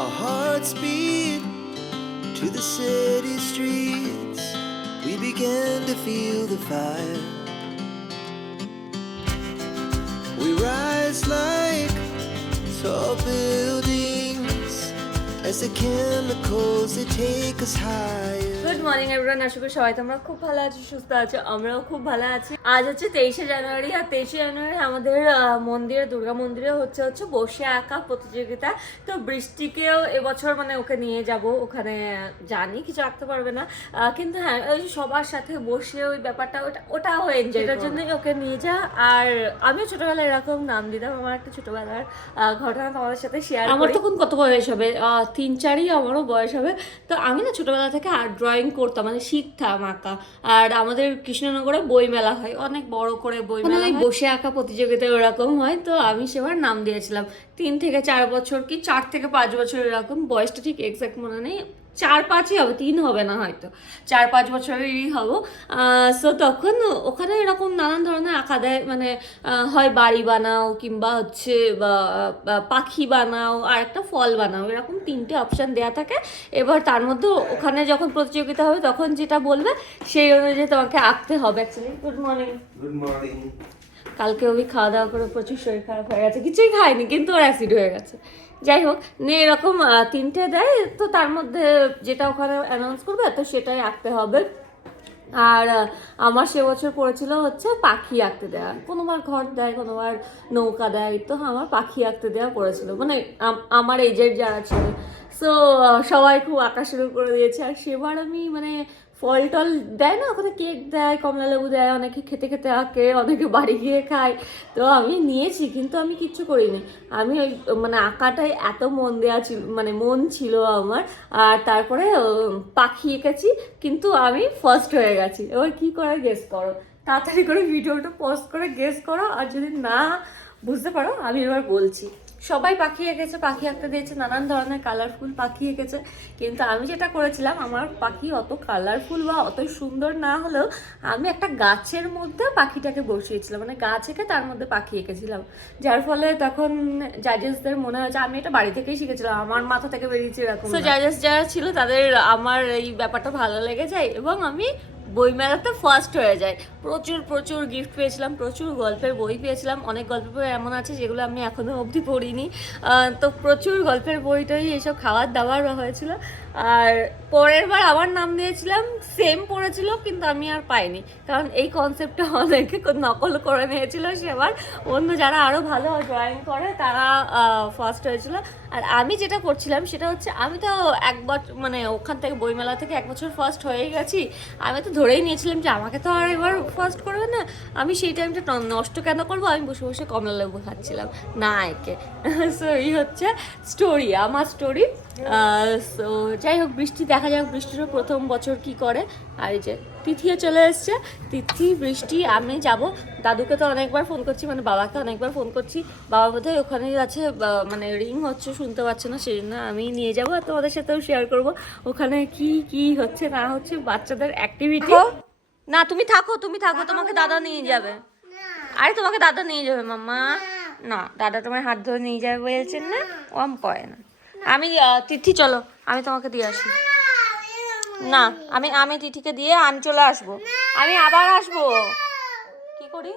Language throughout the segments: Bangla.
Our hearts beat to the city streets. We began to feel the fire. We rise like tall buildings as the chemicals they take us higher. Good morning everyone, আশা করি সবাই তোমরা খুব ভালো আছো, সুস্থ আছো। আমরাও খুব ভালো আছি। আজ হচ্ছে 23শে জানুয়ারি, আর 23শে জানুয়ারি আমাদের মন্দিরে, দুর্গা মন্দিরে হচ্ছে বসে আঁকা প্রতিযোগিতা। তো বৃষ্টিকেও এবছর মানে ওকে নিয়ে যাব, ওখানে জানি কিছু আঁকতে পারবে না, কিন্তু হ্যাঁ ওই সবার সাথে বসে ওই ব্যাপারটা ওটাও এনজয়, এটার জন্যই ওকে নিয়ে যা। আর আমিও ছোটবেলায় এরকম নাম দিতাম। আমার একটা ছোটবেলার ঘটনা তোমাদের সাথে শেয়ার করি। আমার তখন কত বয়স হবে, 3-4ই আমারও বয়স হবে। তো আমি না ছোটবেলা থেকে আর্ট ড্রয়িং করতাম, মানে শিখতাম আঁকা। আর আমাদের কৃষ্ণনগরে বই মেলা হয়, অনেক বড় করে বই মেলা, বসে আঁকা প্রতিযোগিতা ওরকম হয়। তো আমি সেবার নাম দিয়েছিলাম 3 থেকে 4 বছর কি 4 থেকে 5 বছর এরকম, বয়সটা ঠিক এক্সাক্ট মনে নেই, 4-5ই হবে, 3 হবে না হয়তো, 4-5 বছরেরই হবো। সো তখন ওখানে এরকম নানান ধরনের আঁকা দেয়, মানে হয় বাড়ি বানাও, কিংবা হচ্ছে পাখি বানাও, আর একটা ফল বানাও, এরকম 3টে অপশান দেওয়া থাকে। এবার তার মধ্যে ওখানে যখন প্রতিযোগিতা হবে তখন যেটা বলবে সেই অনুযায়ী তোমাকে আঁকতে হবে। Actually good morning. Good morning. কালকে ওই খাওয়া দাওয়া করে প্রচুর শরীর খারাপ হয়ে গেছে, কিছুই খায়নি কিন্তু ওর অ্যাসিড হয়ে গেছে। যাই হোক, নিয়ে এরকম 3টে দেয়, তো তার মধ্যে যেটা ওখানে অ্যানাউন্স করবে তো সেটাই আঁকতে হবে। আর আমার সে বছর পড়েছিল হচ্ছে পাখি আঁকতে দেওয়া, কোনোবার ঘর দেয়, কোনোবার নৌকা দেয়, তো আমার পাখি আঁকতে দেওয়া পড়েছিল, মানে আমার এজের যারা ছিল। সো সবাই খুব আঁকা শুরু করে দিয়েছে। আর সেবার আমি মানে ফল টল দেয় না, ওখানে কেক দেয়, কমলা লেবু দেয়, অনেকে খেতে খেতে আঁকে, অনেকে বাড়ি গিয়ে খায়। তো আমি নিয়েছি, কিন্তু আমি কিচ্ছু করিনি। আমি ওই মানে আঁকাটায় এত মন দেওয়া ছিল, মানে মন ছিল আমার। আর তারপরে পাখি এঁকেছি, কিন্তু আমি ফার্স্ট হয়ে গেছি। এবার কি করে গেস করো, তাড়াতাড়ি করে ভিডিওটা পোস্ট করে গেস করো। আর যদি না বুঝতে পারো আমি এবার বলছি। সবাই পাখি এঁকেছে, পাখি আঁকতে দিয়েছে, নানান ধরনের কালারফুল পাখি এঁকেছে, কিন্তু আমি যেটা করেছিলাম, আমার পাখি অত কালারফুল বা অত সুন্দর না হলেও আমি একটা গাছের মধ্যে পাখিটাকে বসিয়েছিলাম, মানে গাছ এঁকে তার মধ্যে পাখি এঁকেছিলাম। যার ফলে তখন জাজেসদের মনে হয়েছে আমি এটা বাড়ি থেকেই শিখেছিলাম, আমার মাথা থেকে বেরিয়েছে এরকম। তো জাজেস যারা ছিল তাদের আমার এই ব্যাপারটা ভালো লেগে যায়, এবং আমি বইমেলাতে ফার্স্ট হয়ে যায়। প্রচুর প্রচুর গিফট পেয়েছিলাম, প্রচুর গল্পের বই পেয়েছিলাম। অনেক গল্পের বই এমন আছে যেগুলো আমি এখনও অবধি পড়িনি। তো প্রচুর গল্পের বইটাই এইসব খাওয়ার দাওয়ার হয়েছিল। আর পরের বার আমার নাম দিয়েছিলাম, সেম পড়েছিল, কিন্তু আমি আর পাইনি, কারণ এই কনসেপ্টটা অনেকে নকল করে নিয়েছিল। সেবার অন্য যারা আরও ভালো ড্রয়িং করে তারা ফার্স্ট হয়েছিল। আর আমি যেটা করছিলাম সেটা হচ্ছে, আমি তো একবার মানে ওখান থেকে বইমেলা থেকে 1 বছর ফার্স্ট হয়ে গেছি, আমি তো ধরেই নিয়েছিলাম যে আমাকে তো আর এবার ফার্স্ট করবে না। আমি সেই টাইমটা নষ্ট কেন করবো, আমি বসে বসে কমলা লেবু খাচ্ছিলাম না একে। সো এই হচ্ছে স্টোরি, আমার স্টোরি। সো যাই হোক, বৃষ্টি দেখা যাক বৃষ্টিরও প্রথম বছর কি করে। আর এই যে তিথিও চলে এসছে, তিথি, বৃষ্টি, আমি যাব। দাদুকে তো অনেকবার ফোন করছি, মানে বাবাকে অনেকবার ফোন করছি, বাবা বোধহয় ওখানেই আছে, মানে রিং হচ্ছে, শুনতে পাচ্ছে না, সেই জন্য আমি নিয়ে যাবো। আর তোমাদের সাথেও শেয়ার করবো ওখানে কি কি হচ্ছে না হচ্ছে, বাচ্চাদের অ্যাক্টিভিটি। না তুমি থাকো, তুমি থাকো, তোমাকে দাদা নিয়ে যাবে। আরে তোমাকে দাদা নিয়ে যাবে মাম্মা। না, দাদা তোমার হাত ধরে নিয়ে যাবে বলছেন না, ওম করে না। আমি তিথি চলো, আমি তোমাকে দিয়ে আসি। না, আমি তিথিকে দিয়ে আমি চলে আসবো, আমি আবার আসবো। কি করি,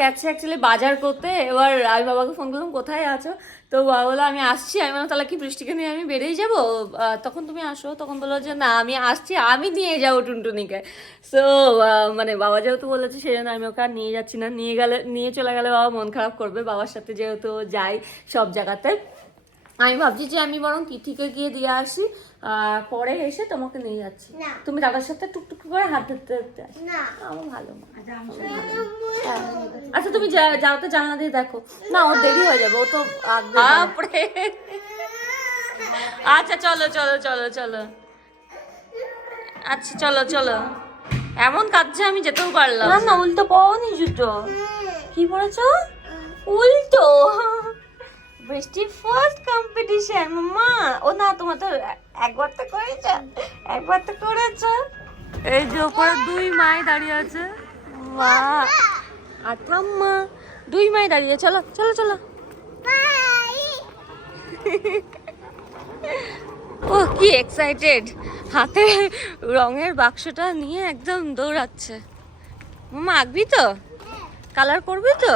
গেছে অ্যাকচুয়ালি বাজার করতে। এবার আমি বাবাকে ফোন করলাম, কোথায় আছো? তো বাবা বললো আমি আসছি। আমি বললাম তাহলে কি বৃষ্টিকে নিয়ে আমি বেরিয়ে যাবো, তখন তুমি আসো। তখন বললো যে না আমি আসছি, আমি নিয়ে যাবো টুনটুনিকে। সো মানে বাবা যেহেতু বলেছে সেই জন্য আমি ওকে আর নিয়ে যাচ্ছি না। নিয়ে চলে গেলে বাবা মন খারাপ করবে, বাবার সাথে যেহেতু যাই সব জায়গাতে। আমি ভাবছি যে আমি বরং তিথিকে গিয়ে দিয়ে আসি, পরে এসে তোমাকে নিয়ে যাচ্ছি। তুমি দাদার সাথে টুকটুক করে হাত ধরতে ধরতে আসি। আমার ভালো মা। আচ্ছা তুমি যাও তো, জানলা দিয়ে দেখো না, ওর দেরি হয়ে যাবে, ও তো বাপরে। আচ্ছা চলো চলো চলো চলো, আচ্ছা চলো চলো। এমন কাঁদছে আমি যেতেও পারলাম না। উল্টো পাওনি জুতো, কি পড়েছ? উল্টো। বৃষ্টির ফার্স্ট কম্পিটিশন মাম্মা। ও না, তোমার তো একবার তো করেছ, একবার তো করেছ। এই যে উপরে 2 মাই দাঁড়িয়ে আছে, বাহ। আর ঠাম্মা 2 মাই দাঁড়িয়ে। চলো চলো চলো। ও কি এক্সাইটেড, হাতে রঙের বাক্সটা নিয়ে একদম দৌড়াচ্ছে। মামা আঁকবি তো, কালার করবি তো?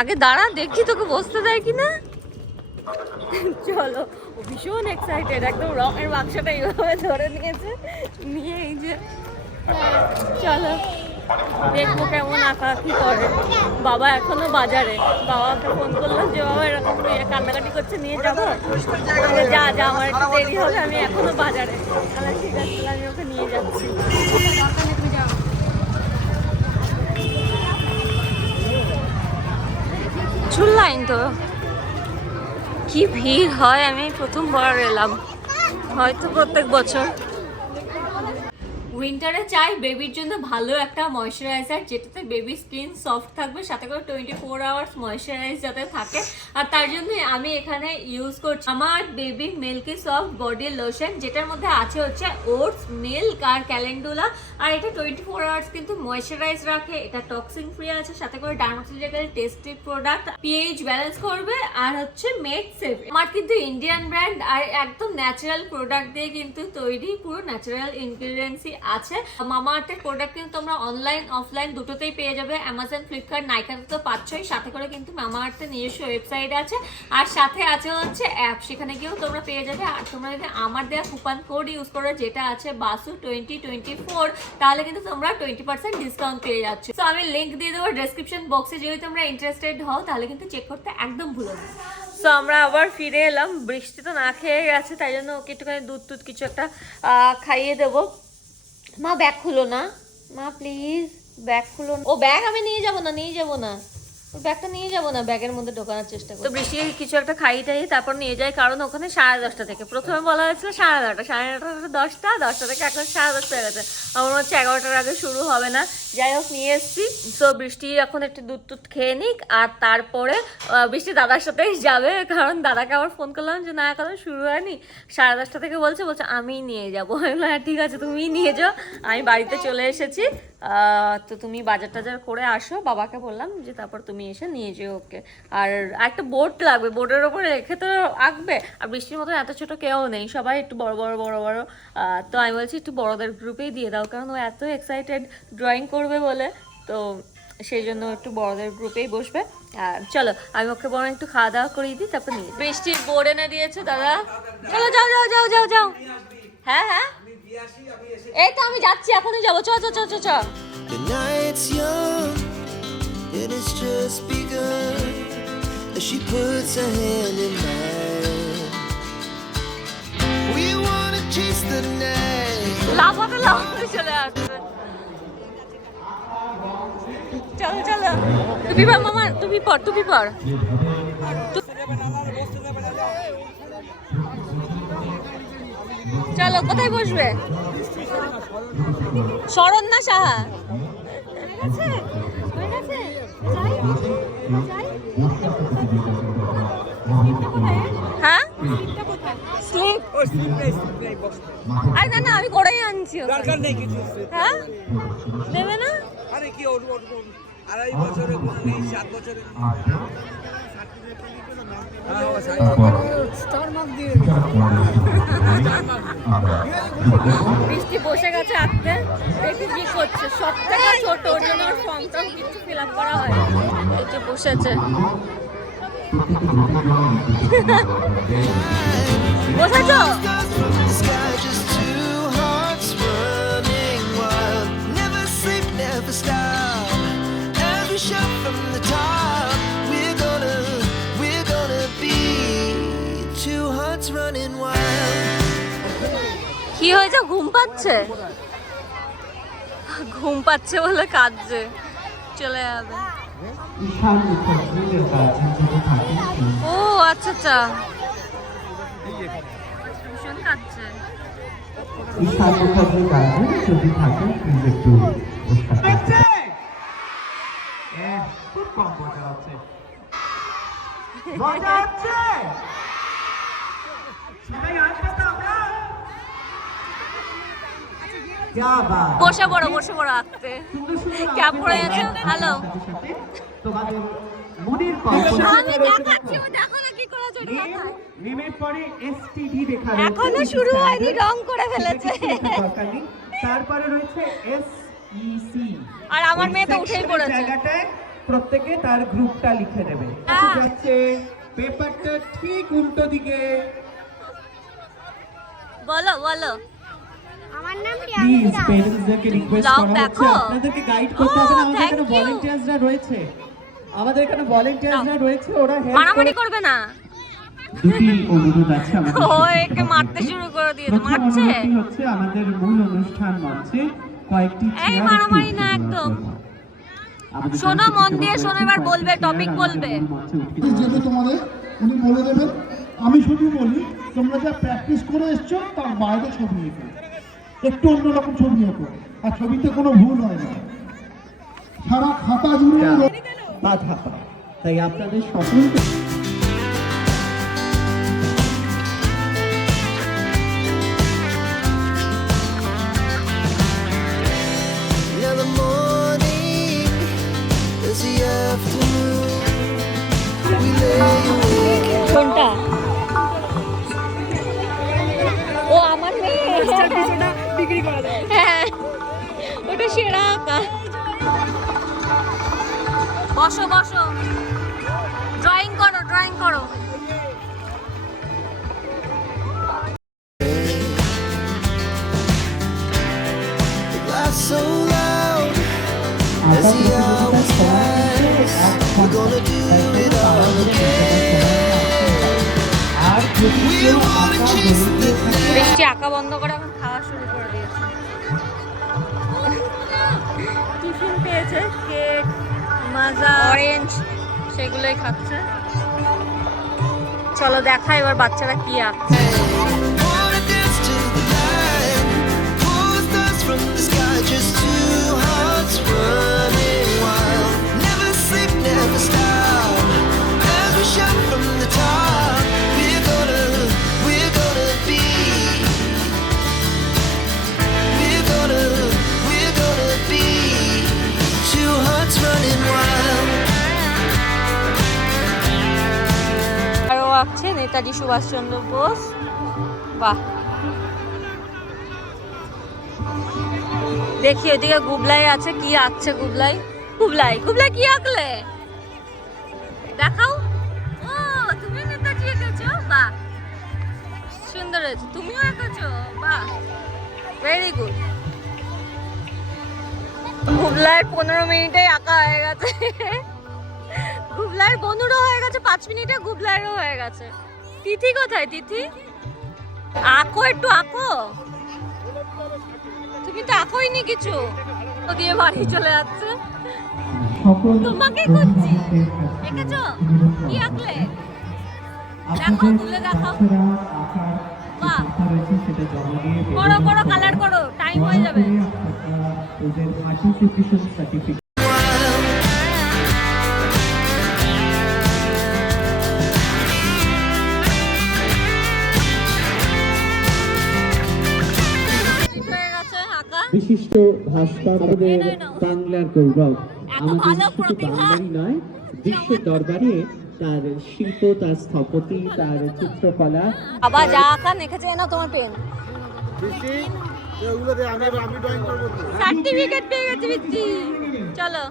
আগে দাঁড়া দেখি তোকে বসতে দেয় কিনা। চলো, ও ভীষণ এক্সাইটেড, একদম রঙের বাক্সটা এইভাবে ধরে নিয়েছে, নিয়ে এই যে চলো দেখবো কেমন আঁকাআঁকি করে। বাবা এখনো বাজারে, বাবাকে ফোন করলাম যে বাবা এরকম কান্নাকাটি করছে, নিয়ে যাবো? যা যা, আমার একটু দেরি হবে, আমি এখনো বাজারে। ঠিক আছে, আমি ওকে নিয়ে যাচ্ছি। চুল লাইন তো কি ভিড় হয়, আমি প্রথমবার এলাম, হয়তো প্রত্যেক বছর। উইন্টারে চাই বেবির জন্য ভালো একটা ময়শ্চারাইজার, যেটাতে বেবি স্কিন সফট থাকবে, সাথে করে 24 আওয়ার্স ময়শ্চারাইজ যাতে থাকে। আর তার জন্য আমি এখানে ইউজ করছি আমার baby milky soft body lotion, যেটার মধ্যে আছে হচ্ছে ওটস, মিল্ক আর ক্যালেন্ডুলা। আর এটা 24 আওয়ার্স কিন্তু ময়শ্চারাইজ রাখে, এটা টক্সিন ফ্রি আছে, সাথে করে dermatological tested product, pH balance করবে, আর হচ্ছে মেড সেফ। আমার কিন্তু ইন্ডিয়ান ব্র্যান্ড আর একদম ন্যাচারাল প্রোডাক্ট দিয়ে কিন্তু তৈরি, পুরো ন্যাচারাল ইনগ্রিডিয়েন্টসই আছে। মামাআর্থের প্রোডাক্ট কিন্তু তোমরা অনলাইন অফলাইন দুটোতেই পেয়ে যাবে, অ্যামাজন, ফ্লিপকার্ট, নাইকাতে তো পাচ্ছই, সাথে করে কিন্তু মামাআর্থের নিজস্ব ওয়েবসাইট আছে, আর সাথে আছে হচ্ছে অ্যাপ, সেখানে গিয়েও তোমরা পেয়ে যাবে। আর তোমরা যদি আমার দেওয়া কুপন কোড ইউজ করো, যেটা আছে বাসু 2024, তাহলে কিন্তু তোমরা 20% ডিসকাউন্ট পেয়ে যাচ্ছ। তো আমি লিংক দিয়ে দেবো ডেসক্রিপশন বক্সে, যদি তোমরা ইন্টারেস্টেড হও তাহলে কিন্তু চেক করতে একদম ভুলো না। তো আমরা আবার ফিরে এলাম, বৃষ্টি তো না খেয়ে গেছে, তাই জন্য ওকে একটুখানি দুধ টুধ কিছু একটা খাইয়ে দেবো। মা ব্যাগ খুলো না, মা প্লিজ ব্যাগ খুলো না। ও ব্যাগ আমি নিয়ে যাবো না, নিয়ে যাবো না, ওই ব্যাগটা নিয়ে যাবো না, ব্যাগের মধ্যে ঢোকানোর চেষ্টা করি। তো বৃষ্টিকে কিছু একটা খাইয়ে টাইয়ে তারপর নিয়ে যায়, কারণ ওখানে 10:30 থেকে, প্রথমে বলা হয়েছিল 9:30, 9:30, 10টা থেকে এখন 10:30 হয়ে গেছে। আমার মনে হচ্ছে 11টার আগে শুরু হবে না। যাই হোক, নিয়ে এসছি। তো বৃষ্টি এখন একটু দুধ টুধ খেয়ে নিক, আর তারপরে বৃষ্টি দাদার সাথেই যাবে, কারণ দাদাকে আবার ফোন করলাম যে না এখনো শুরু হয়নি, 10:30 থেকে বলছে আমি নিয়ে যাবো। আমি বললাম ঠিক আছে তুমিই নিয়ে যাও, আমি বাড়িতে চলে এসেছি, তো তুমি বাজার টাজার করে আসো। বাবাকে বললাম যে তারপর তুমি এসে নিয়ে যেও ওকে। আর একটা বোর্ড লাগবে, বোর্ডের ওপরে রেখে তো আঁকবে, আর বৃষ্টির মতন এত ছোট কেউ নেই, সবাই একটু বড় বড় বড় বড়। তো আমি বলছি একটু বড়দের গ্রুপেই দিয়ে দাও, কারণ ও এত এক্সাইটেড ড্রয়িং করবে বলে, তো সেই জন্য একটু বড়দের গ্রুপেই বসবে। আর চলো আমি ওকে বরং একটু খাওয়া দাওয়া করিয়ে দিই, তারপর নিয়ে। বৃষ্টির বোর্ড এনে দিয়েছে দাদা, চলো যাও যাও যাও যাও যাও। হ্যাঁ হ্যাঁ, এই তো আমি যাচ্ছি, এখনই যাবো, চ চ চ চ চ। The night's young and it's just begun as she puts her hand in mine. We wanna chase the night. লাফাতে লাফাতে চলে আসবে। চলো চলো, টুপি পর মামা, টুপি পর, টুপি পর। চলো কোথায় বসবে? শরণ না সাহা? হ্যাঁ স্লিপ, আরে না না আমি করেই আনছি। হ্যাঁ দেবে না? আরে কি ওর 2.5 বছরের কোনো নেই, 7 বছরের। বৃষ্টি বসে গেছে আঁকতে, দেখি কি করছে। সব থেকে ছোট, ওর জন্য ওর ফর্ম টর্ম কিছু ফিল আপ করা হয়। এই যে বসেছে, বসেছো? The sky just two hearts running wild. Never sleep, never stop. As we shout from the top, we're gonna be two hearts running wild. কি হয়েছে? ঘুম পাচ্ছে, ঘুম পাচ্ছে বলে কাঁদছে, চলে যাবে। ও আচ্ছা আচ্ছা, ভীষণ কাঁদছে। বসে পড়ো, বসে পড়ো আঁকতে। ক্যাপ পরে আছে, হ্যালো। আমি দেখাচ্ছি, ও দেখো না কি করেছে। এর পরে এসটিডি লেখা রয়েছে। এখনো শুরু হয়নি, রং করে ফেলেছে। দরকার নেই। তারপরে রয়েছে এসইসি, আর আমার মেয়ে তো উঠেই পড়েছে। জায়গাটায় প্রত্যেকে তার গ্রুপটা লিখে দেবে। হ্যাঁ। যাচ্ছে পেপারটা ঠিক উল্টো দিকে। বলো বলো। আমার নাম প্লিজ পেরেন্টসদেরকে রিকোয়েস্ট Vlog করা হচ্ছে দেখো। আপনাদেরকে গাইড করতে হবে না। আমাদের thank এখানে you. ভলান্টিয়ার্সরা রয়েছে, আমাদের এখানে ভলান্টিয়ার্সরা রয়েছে, ওরা হেল্প মারামারি করবে না। দুটি অনুরোধ আছে আমাদের। ও একে মারতে শুরু করে দিয়েছে। প্রথম মারছে। অনুরোধটি হচ্ছে আমাদের মূল অনুষ্ঠান মঞ্চে কয়েকটি এই চেয়ার মারামারি একটু না উঠিয়ে একদম। দেওয়ার জন্য। আমাদের শোনো, যারা মন সেবা দিয়ে করেছে, শোনো, এবার কয়েকটি বলবে, চেয়ার topic আমাদের বলবে। মূল মঞ্চে উঠিয়ে দেওয়া যেটা তোমাদের উনি বলে দেবেন। আমি শুধু বলি, তোমরা যা প্র্যাকটিস করে এসছো তার বাইরে ছবি এঁকো, একটু অন্যরকম ছবি এঁকো, আর ছবিতে কোনো ভুল হয় না। সারা খাতা জুড়ে বাধা পায়। তাই আপনাদের সকলকে Now the morning is the afternoon. We lay awake and কোনটা? ও আমার মেয়ে। হ্যাঁ, ওটা সেরা আঁকা। বসো বসো, ড্রয়িং করো, ড্রয়িং করো। laugh so loud as the hours pass. We're gonna do it all again. We wanna chase the বৃষ্টি আঁকা বন্ধ করে এখন খাওয়া শুরু করে দিয়েছে। টিফিন পেয়েছে, কেক, মাজা, অরেঞ্জ, সেগুলোই খাচ্ছে। চলো দেখা এবার বাচ্চারা কি আঁকছে। wanna dance to the light. Pull the stars from the sky, just two hearts running wild. Never sleep, never stop. As we shout from the top, we're gonna be. We're gonna be two hearts running wild. আরও আঁকছে নেতাজি সুভাষচন্দ্র বোস। বাহ, দেখি ওদিকে গুবলাই আছে, কি আঁকছে গুবলাই। গুবলাই গুবলাই কি আঁকলে দেখাও। ও তুমি নেতাজি এঁকেছো, বাহ সুন্দর হয়েছে। তুমিও এঁকেছো, বাহ ভেরি গুড। গুবলাইয়ের 15 মিনিটেই আঁকা হয়ে গেছে। গুবলাইয়ের বনুরও হয়ে গেছে 5 মিনিটে, গুবলাইয়েরও হয়ে গেছে। তিথি কোথায়? তিথি আঁকো, একটু আঁকো। তুমি তো আঁকোই নি কিছু, ও দিয়ে বাড়ি চলে যাচ্ছে। তোমাকে করছি, এঁকেছো? কি আঁকলে দেখো, তুলে দেখাও। বাহ, করো করো, কালার করো, টাইম হয়ে যাবে। ওদের পার্টিসিপেশন সার্টিফিকেট হয়ে গেছে আঁকা। বিশিষ্ট ভাস্কর আমাদের বাংলার গৌরব। এত ভালো প্রতিভা। বাঙালি নয়, বিশ্বের দরবারে তার শিল্প, তার স্থপতি, তার চিত্রকলা। বাবা যা আঁকা লিখেছে, না তোমার পেন। সার্টিফিকেট পেয়ে গেছে বিচ্ছি। চলো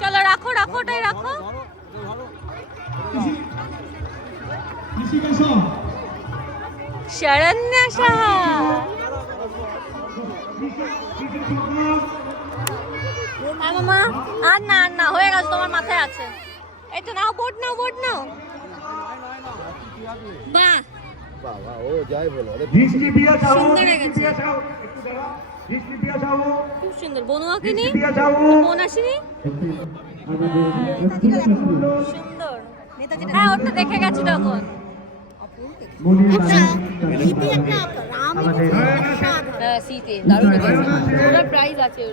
চলো, রাখো রাখো, ওটাই রাখো। শরণ্যা সাহা, হ্যাঁ মামা। আর না আর না, হয়ে গেছে, তোমার মাথায় আছে। এই তো নাও, বোর্ড নাও, বোর্ড নাও। বাহ, সুন্দর হয়ে গেছে, খুব সুন্দর। বনু আঁকেনি, বোন আসেনি, সুন্দর। হ্যাঁ, ওটা দেখে গেছি তখন। হ্যাঁ, শীতে দারুণ হয়েছে, ওটার প্রাইজ আছে।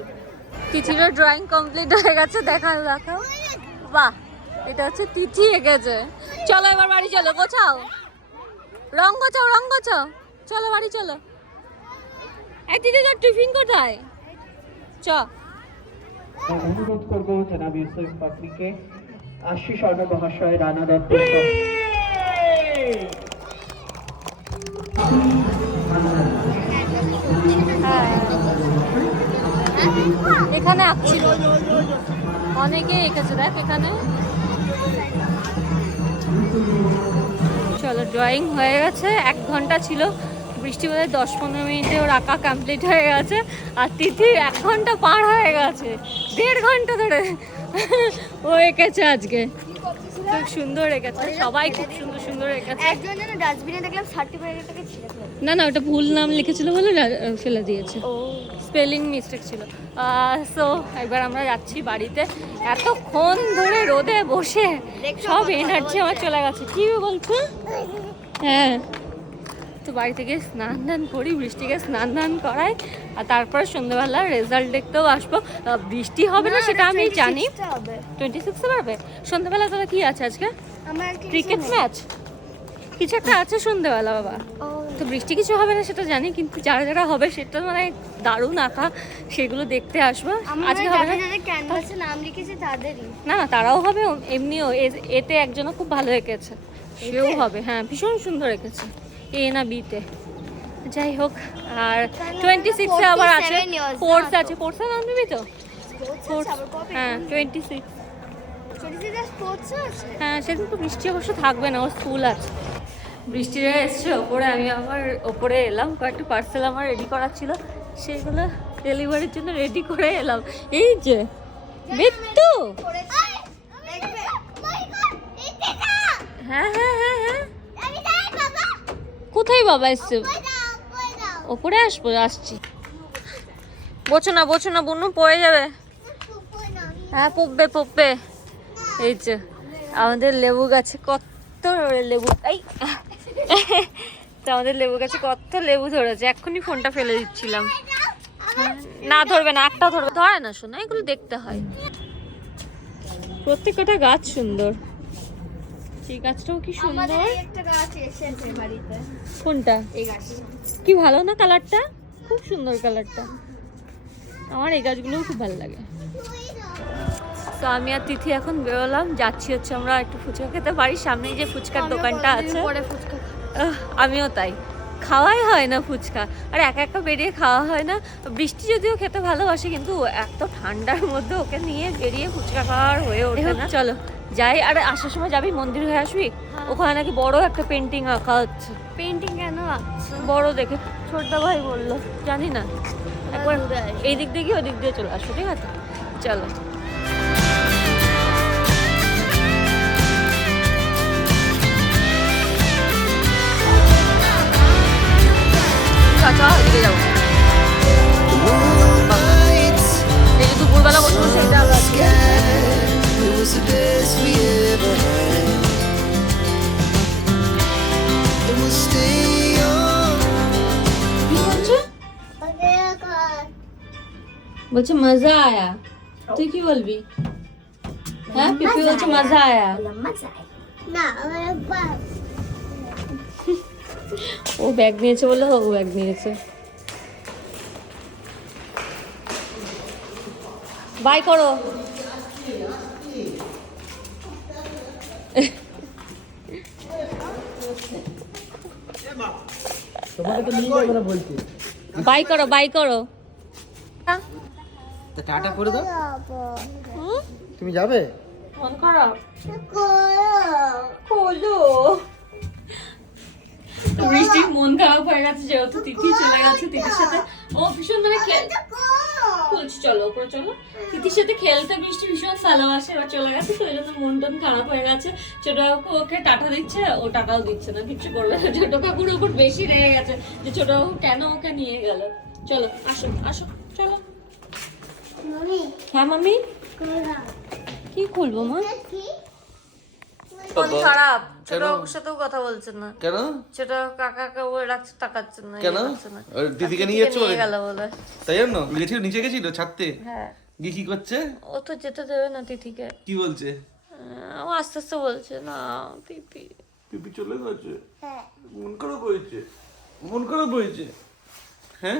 তিথিরও ড্রয়িং কমপ্লিট হয়ে গেছে, দেখাও দেখাও। বাহ, এটা হচ্ছে তিথি এঁকেছে। চলো এবার বাড়ি চলো, গোছাও, রং গোছাও, রং গোছাও, চলো বাড়ি চলো। এই তিথি, তোর টিফিন কোথায়? চ। অনুরোধ করবো জনাব ইউসুফ পাপড়িকে আশিস অর্ণব মহাশয়, রানা দত্ত সহ। এখানে আঁকছিল, অনেকে এঁকেছে দেখ এখানে। চলো ড্রয়িং হয়ে গেছে, 1 ঘন্টা ছিল, বৃষ্টি বোধহয় 10-15 মিনিটে ওর আঁকা কমপ্লিট হয়ে গেছে। আর তিথি 1 ঘন্টা পার হয়ে গেছে, 1.5 ঘন্টা ধরে ও এঁকেছে আজকে। খুব সুন্দর এঁকেছে, সবাই খুব সুন্দর সুন্দর এঁকেছে। একজন যেন ডাস্টবিনে দেখলাম সার্টিফিকেটটাকে ছিঁড়ে ফেলে। না না, ওটা ভুল নাম লিখেছিল বলে ফেলে দিয়েছে, স্পেলিং মিস্টেক ছিল। সো একবার আমরা যাচ্ছি বাড়িতে। এতক্ষণ ধরে রোদে বসে সব এনার্জি আমার চলে গেছে। কি বলছো? হ্যাঁ, তো বাড়ি থেকে স্নান দান করি, বৃষ্টিকে স্নান দান করাই, আর তারপরে সন্ধ্যাবেলা রেজাল্ট দেখতেও আসবো। বৃষ্টি হবে না সেটা আমি জানি, 26 পারবে। সন্ধ্যাবেলা তাহলে কি আছে আজকে? আমার ক্রিকেট ম্যাচ কিছু একটা আছে সন্ধ্যাবেলা বাবা। তো বৃষ্টি কিছু হবে না সেটা জানি, কিন্তু যারা যারা হবে সেটা মানে দারুণ আঁকা, সেগুলো দেখতে আসবো। আজকে হবে না, যাদের ক্যানভাসে নাম লিখেছে তাদেরই। না না তারাও হবে, এমনিও এতে একজনও খুব ভালো এঁকেছে, সেও হবে। হ্যাঁ, ভীষণ সুন্দর এঁকেছে, এ না বিতে, যাই হোক। আর 26-এ আবার আছে স্পোর্টস, আছে স্পোর্টসে নাম দিবি তো? হ্যাঁ 26। হ্যাঁ, সেদিন তো বৃষ্টি অবশ্য থাকবে না, ওর স্কুল আছে। বৃষ্টিরা এসছে ওপরে, আমি আবার ওপরে এলাম, কয়েকটা পার্সেল আমার রেডি করার ছিল, সেগুলো ডেলিভারির জন্য রেডি করে এলাম। এই যে বিট্টু, হ্যাঁ হ্যাঁ হ্যাঁ হ্যাঁ, কোথায় বাবা এসছে? ওপরে আসছি। বোঝো না বুনু, পড়ে যাবে। হ্যাঁ পড়বে। এই যে আমাদের লেবু গাছে কত লেবু, এই তো আমাদের লেবু গাছে কত লেবু ধরেছে। এক্ষুনি ফোনটা ফেলে দিচ্ছিলাম। না ধরবে না, একটা ধরবে, ধরে না শোনা, এগুলো দেখতে হয়। প্রত্যেকটা গাছ সুন্দর, এই গাছটাও কি সুন্দর। একটা গাছ এসেছে বাড়িতে। কোনটা? এই গাছটা কি ভালো না কালারটা, খুব সুন্দর কালারটা। আমার এই গাছগুলোও খুব ভালো লাগে। তো আমি আর তিথি এখন বেরোলাম, যাচ্ছি হচ্ছে আমরা একটু ফুচকা খেতে। বাড়ির সামনে যে ফুচকার দোকানটা আছে, আমিও তাই, খাওয়াই হয় না ফুচকা, আর একা একা বেরিয়ে খাওয়া হয় না। বৃষ্টি যদিও খেতে ভালোবাসে, কিন্তু এত ঠান্ডার মধ্যে ওকে নিয়ে বেরিয়ে ফুচকা খাওয়ার হয়ে ওঠে না। চলো যাই। আর আসার সময় যাবি, মন্দির হয়ে আসবি, ওখানে নাকি বড় একটা পেন্টিং আঁকা হচ্ছে। পেন্টিং কেন আঁকছো? বড় দেখে ছোটদা ভাই বললো, জানি না, একবার এই দিক দিয়ে গিয়ে ওই দিক দিয়ে চলে আসো, ঠিক আছে? চলো। Moonlights এই যে দুপুরবেলা বসবো সেটা on the sky. It was the best we ever had. And we'll stay young. বলছে মজা আয়া, তুই কি বলবি? হ্যাঁ, পিপি বলছে মজা আয়া। ও ব্যাগ নিয়েছে বলে ও ব্যাগ নিয়েছে। বাই করো। বাই করো। টাটা করে দাও। তুমি যাবে? মন খারাপ খোলো। বৃষ্টির মন খারাপ হয়ে গেছে, যেহেতু তিথি চলে গেছে। তিথির সাথে ও ভীষণ মানে বলছি চলো ওপরে চলো, তিথির সাথে খেলতে বৃষ্টি ভীষণ ভালোবাসে। এবার চলে গেছে তো এই জন্য মন টন খারাপ হয়ে গেছে। ছোট কাকু ওকে টাটা দিচ্ছে, ও টাটাও দিচ্ছে না, কিচ্ছু করবে না। ছোট কাকুর উপর বেশি রেগে গেছে যে ছোট কাকু কেন ওকে নিয়ে গেল। চলো আসো চলো। হ্যাঁ মামি, কি খুলবো মা? মন খারাপ, ছোট কাকুর সাথেও কথা বলছে না। কেন? ছোট কাকাকে বলে রাখছে, তাকাচ্ছে না। কেন? দিদিকে নিয়ে যাচ্ছ গেল বলে, তাই জন্য গেছিল, নিচে গেছিল ছাড়তে। হ্যাঁ। গিয়ে কি করছে? ও তো যেতে দেবে না তিথিকে। কি বলছে? ও আস্তে আস্তে বলছে না তিথি। পিপি চলে গেছে, মন খারাপ হয়েছে, মন খারাপ হয়েছে। হ্যাঁ,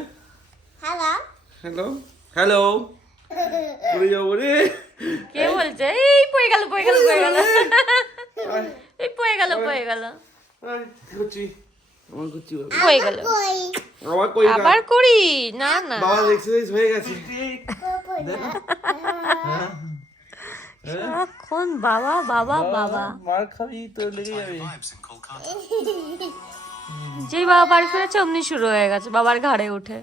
হ্যালো হ্যালো পড়ে যাবো রে। কে বলছে? এই পড়ে গেল পড়ে গেল পড়ে গেল, এই পড়ে গেল পড়ে গেল আয়, কি করছি? আমার করছি বাবা। পড়ে গেল। আবার কই না। আবার করি না না, বাবার এক্সারসাইজ হয়ে গেছে। সারাক্ষণ বাবা বাবা বাবা। মার খাবি তো লেগে যাবে। যেই বাবা বাড়ি ফিরেছে অমনি শুরু হয়ে গেছে বাবার ঘাড়ে উঠে।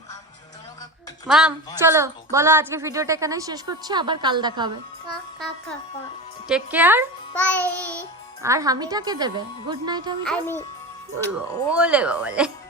মাম চলো বলো আজকে ভিডিওটা এখানেই শেষ করছি, আবার কাল দেখাবে। Take care. বাই। আর হামিটাকে দেবে গুড নাইট। হামিটা আমি ওলে বাবালে।